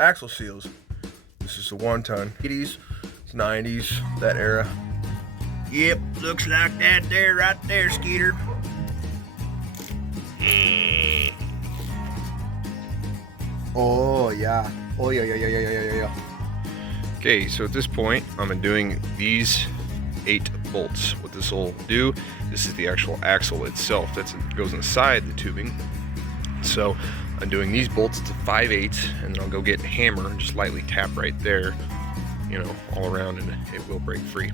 axle seals. This is the 1 ton. 80s, 90s, that era. Yep, looks like that there, right there, Skeeter. Oh yeah. Oh yeah. Okay, so at this point, I'm doing these 8 bolts. What this will do, this is the actual axle itself. That goes inside the tubing. So I'm doing these bolts to 5/8, and then I'll go get a hammer and just lightly tap right there, you know, all around, and it will break free.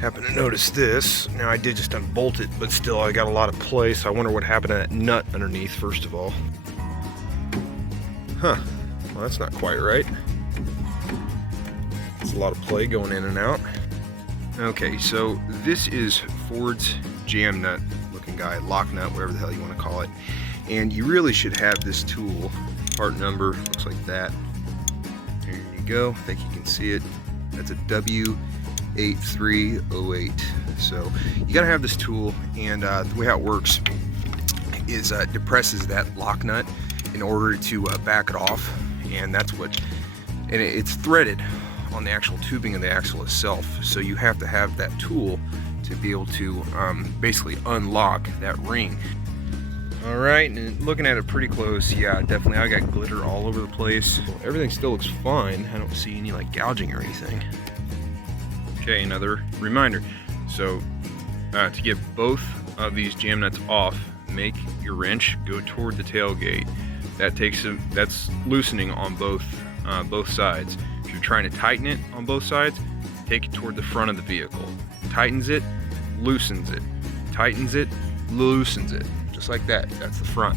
Happen to notice this. Now I did just unbolt it, but still I got a lot of play, so I wonder what happened to that nut underneath first of all. Well, that's not quite right. There's a lot of play going in and out. Okay, so this is Ford's jam nut looking guy, lock nut, whatever the hell you want to call it. And you really should have this tool. Part number looks like that. There you go. I think you can see it. That's a W8308. So you got to have this tool, and the way how it works is depresses that lock nut in order to back it off, and that's what. And it's threaded on the actual tubing of the axle itself, so you have to have that tool to be able to basically unlock that ring. Alright, and looking at it pretty close, yeah, definitely I got glitter all over the place. Everything still looks fine. I don't see any like gouging or anything. Okay, another reminder. So to get both of these jam nuts off, make your wrench go toward the tailgate. That's loosening on both sides. If you're trying to tighten it on both sides, take it toward the front of the vehicle. Tightens it, loosens it. Tightens it, loosens it. Just like that. That's the front.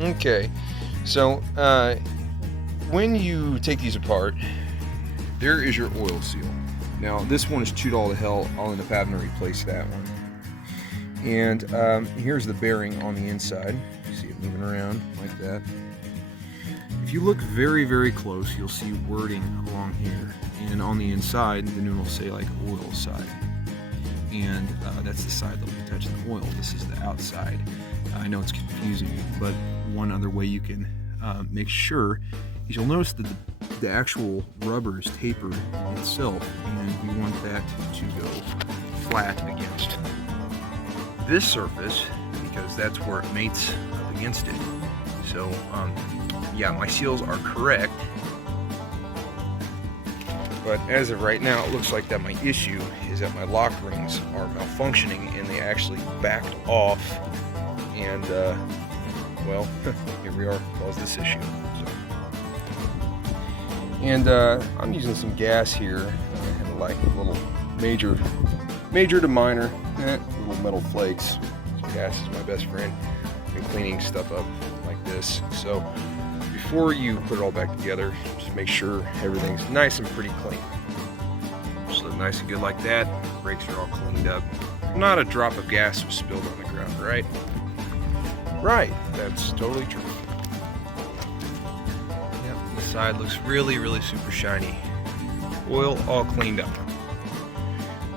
Okay, so when you take these apart, there is your oil seal. Now this one is chewed all to hell. I'll end up having to replace that one. And here's the bearing on the inside. You see it moving around like that. If you look very, very close, you'll see wording along here. And on the inside, the new will say like oil side. And that's the side that will be touching the oil. This is the outside. I know it's confusing, but one other way you can make sure is you'll notice that the actual rubber is tapered itself, and we want that to go flat against this surface because that's where it mates up against it. So yeah, my seals are correct, but as of right now, it looks like that my issue is that my lock rings are malfunctioning and they actually backed off, and well, here we are, caused this issue. So. And I'm using some gas here, and like little major to minor, little metal flakes. So gas is my best friend in cleaning stuff up like this. So before you put it all back together, just make sure everything's nice and pretty clean. Just look nice and good like that. Brakes are all cleaned up. Not a drop of gas was spilled on the ground, right? Right, that's totally true. Yep, the side looks really, really super shiny. Oil all cleaned up.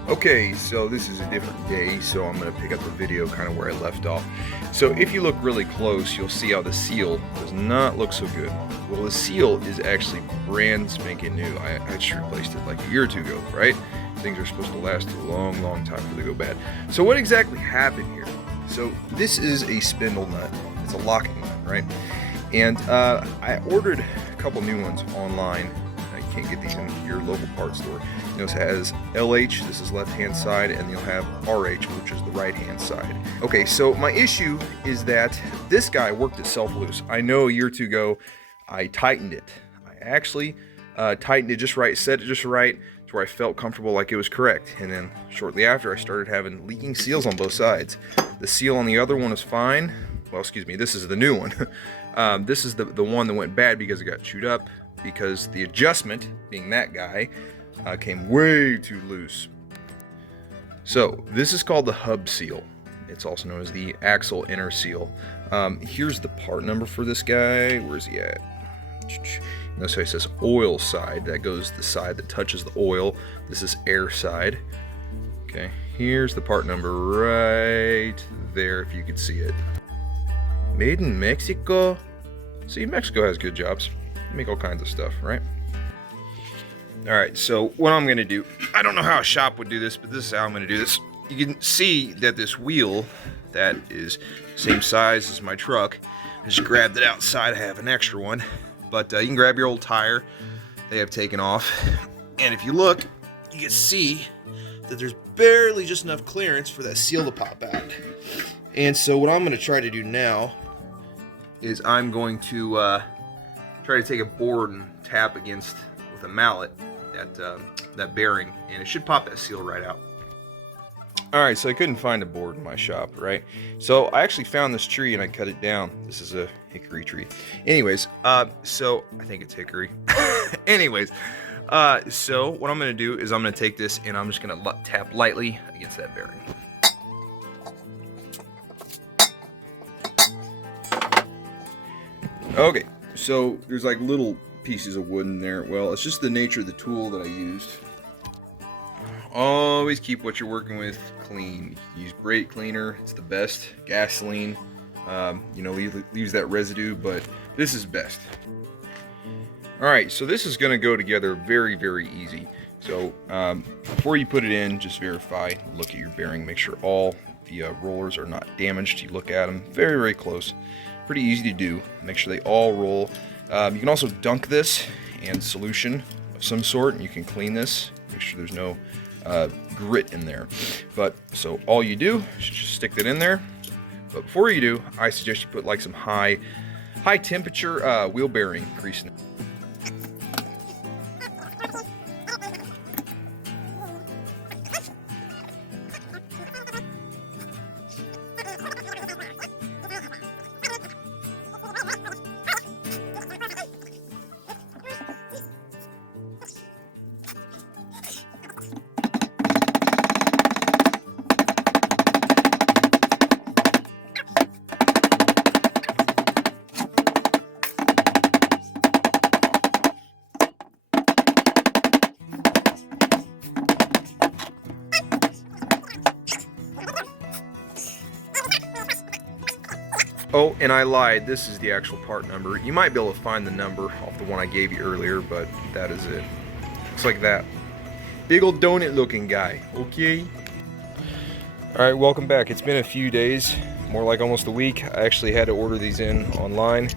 Okay, so this is a different day, so I'm going to pick up the video kind of where I left off. So if you look really close, you'll see how the seal does not look so good. Well, the seal is actually brand spanking new. I just replaced it like a year or two ago, right? Things are supposed to last a long, long time before they go bad. So what exactly happened here? So this is a spindle nut. It's a locking nut, right? And I ordered a couple new ones online. You can't get these in your local parts store. You know, it has LH, this is left hand side, and you'll have RH, which is the right hand side. Okay, so my issue is that this guy worked itself loose. I know a year or two ago I tightened it. I actually tightened it just right, set it just right to where I felt comfortable like it was correct. And then shortly after, I started having leaking seals on both sides. The seal on the other one is fine. Well, excuse me, this is the new one. This is the one that went bad because it got chewed up, because the adjustment, being that guy, came way too loose. So this is called the hub seal. It's also known as the axle inner seal. Here's the part number for this guy. Where's he at? Notice how it says oil side. That goes the side that touches the oil. This is air side. Okay, here's the part number right there if you could see it. Made in Mexico. See, Mexico has good jobs. They make all kinds of stuff, right? Alright, so what I'm going to do, I don't know how a shop would do this, but this is how I'm going to do this. You can see that this wheel that is same size as my truck, I just grabbed it outside. I have an extra one, but you can grab your old tire they have taken off, and if you look, you can see that there's barely just enough clearance for that seal to pop out. And so what I'm going to try to do now is I'm going to try to take a board and tap against with a mallet that bearing, and it should pop that seal right out. Alright, so I couldn't find a board in my shop, right? So I actually found this tree and I cut it down. This is a hickory tree. Anyways, so I think it's hickory. Anyways, so what I'm going to do is I'm going to take this and I'm just going to tap lightly against that bearing. Okay, so there's like little pieces of wood in there. Well, it's just the nature of the tool that I used. Always keep what you're working with clean. Use brake cleaner, it's the best. Gasoline, you know, leaves that residue, but this is best. Alright, so this is going to go together very, very easy. So before you put it in, just verify, look at your bearing, make sure all the rollers are not damaged. You look at them very, very close. Pretty easy to do. Make sure they all roll. You can also dunk this in solution of some sort, and you can clean this. Make sure there's no grit in there. But so all you do is just stick that in there. But before you do, I suggest you put like some high temperature wheel bearing grease in it. Oh, and I lied. This is the actual part number. You might be able to find the number off the one I gave you earlier, but that is it. Looks like that. Big old donut looking guy, okay? Alright, welcome back. It's been a few days, more like almost a week. I actually had to order these in online.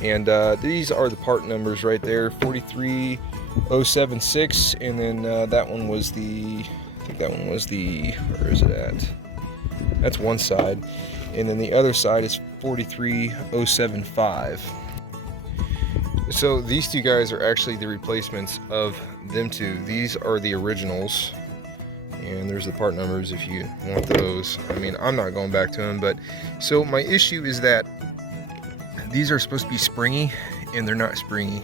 And these are the part numbers right there, 43076, and then that one was the, I think that one was the, where is it at? That's one side. And then the other side is 43075. So these two guys are actually the replacements of them two. These are the originals, and there's the part numbers if you want those. I mean, I'm not going back to them, but so my issue is that these are supposed to be springy and they're not springy.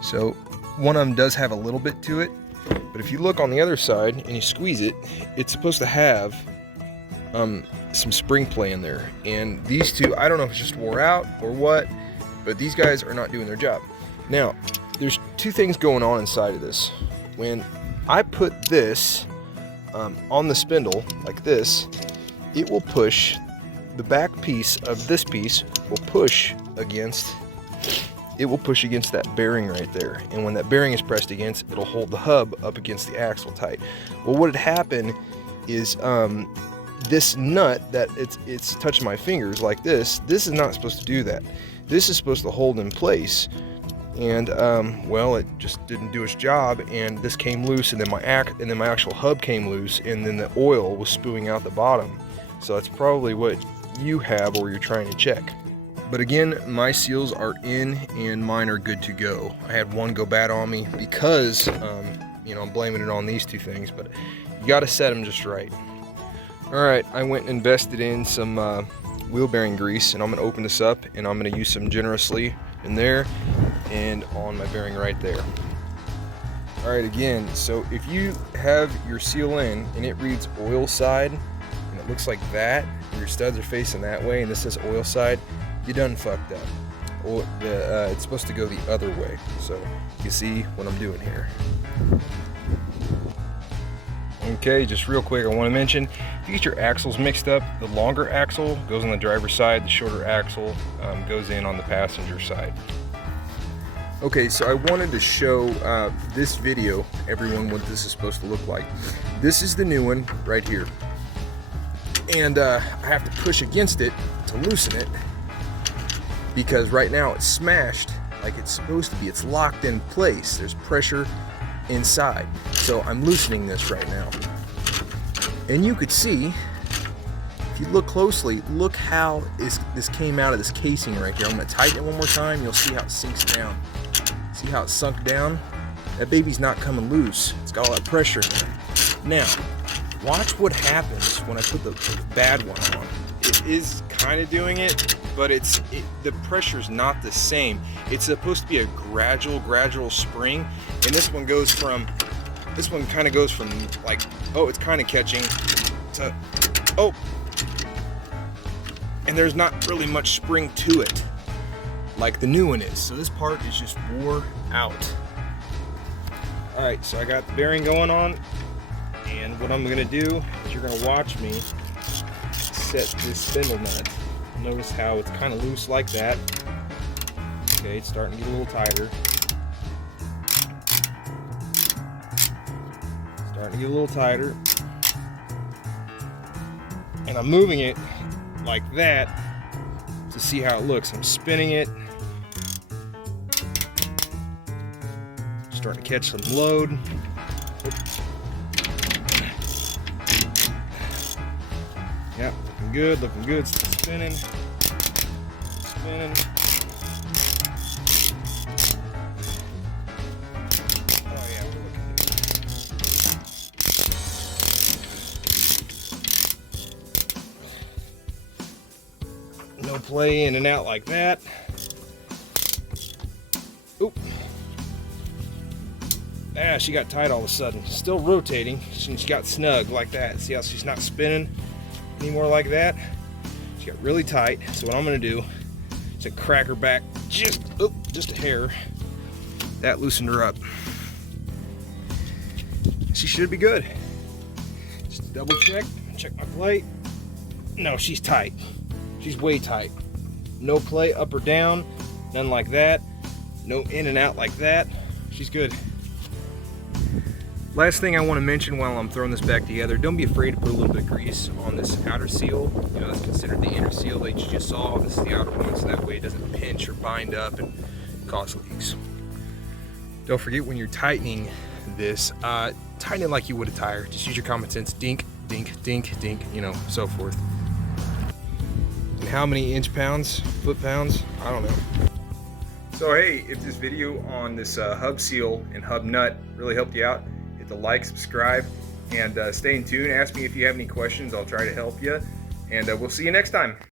So one of them does have a little bit to it, but if you look on the other side and you squeeze it, it's supposed to have some spring play in there. And these two, I don't know if it's just wore out or what, but these guys are not doing their job. Now, there's two things going on inside of this. When I put this on the spindle like this, it will push the back piece of this piece will push against that bearing right there. And when that bearing is pressed against, it'll hold the hub up against the axle tight. Well, what had happened is this nut that it's touching my fingers like this is not supposed to do that. This is supposed to hold in place, and well, it just didn't do its job, and this came loose, and then my actual hub came loose, and then the oil was spewing out the bottom. So that's probably what you have or you're trying to check. But again, my seals are in and mine are good to go. I had one go bad on me because you know, I'm blaming it on these two things, but you got to set them just right. Alright, I went and invested in some wheel bearing grease, and I'm going to open this up and I'm going to use some generously in there and on my bearing right there. Alright, again, so if you have your seal in and it reads oil side and it looks like that, and your studs are facing that way and this says oil side, you done fucked up. Or it's supposed to go the other way. So you see what I'm doing here. Okay, just real quick, I want to mention, if you get your axles mixed up, the longer axle goes on the driver's side, the shorter axle goes in on the passenger side. Okay, so I wanted to show this video, everyone, what this is supposed to look like. This is the new one right here. And I have to push against it to loosen it, because right now it's smashed like it's supposed to be. It's locked in place. There's pressure inside. So I'm loosening this right now. And you could see, if you look closely, look how this came out of this casing right here. I'm going to tighten it one more time. You'll see how it sinks down. See how it sunk down? That baby's not coming loose. It's got all that pressure in there. Now, watch what happens when I put the bad one on. It is kind of doing it, but the pressure's not the same. It's supposed to be a gradual spring, and this one kind of goes from like, oh, it's kind of catching, to, oh, and there's not really much spring to it like the new one is. So this part is just wore out. All right, so I got the bearing going on, and what I'm gonna do is you're gonna watch me set this spindle nut. Notice how it's kind of loose like that. Okay, it's starting to get a little tighter. Starting to get a little tighter. And I'm moving it like that to see how it looks. I'm spinning it. Starting to catch some load. Yep, looking good, looking good. Still spinning. Spinning. Oh yeah, we're looking good. No play in and out like that. Oop. Ah, she got tight all of a sudden. Still rotating. She got snug like that. See how she's not spinning anymore like that? She got really tight. So what I'm gonna do is crack her back just a hair. That loosened her up. She should be good. Just double check my plate. No, she's tight. She's way tight. No play up or down, none like that. No in and out like that. She's good. Last thing I want to mention while I'm throwing this back together, don't be afraid to put a little bit of grease on this outer seal. You know, that's considered the inner seal that you just saw. This is the outer one, so that way it doesn't pinch or bind up and cause leaks. Don't forget, when you're tightening this, tighten it like you would a tire. Just use your common sense. Dink, dink, dink, dink, you know, so forth. And how many inch pounds, foot pounds? I don't know. So hey, if this video on this hub seal and hub nut really helped you out, hit the like, subscribe, and stay in tune. Ask me if you have any questions. I'll try to help you. And we'll see you next time.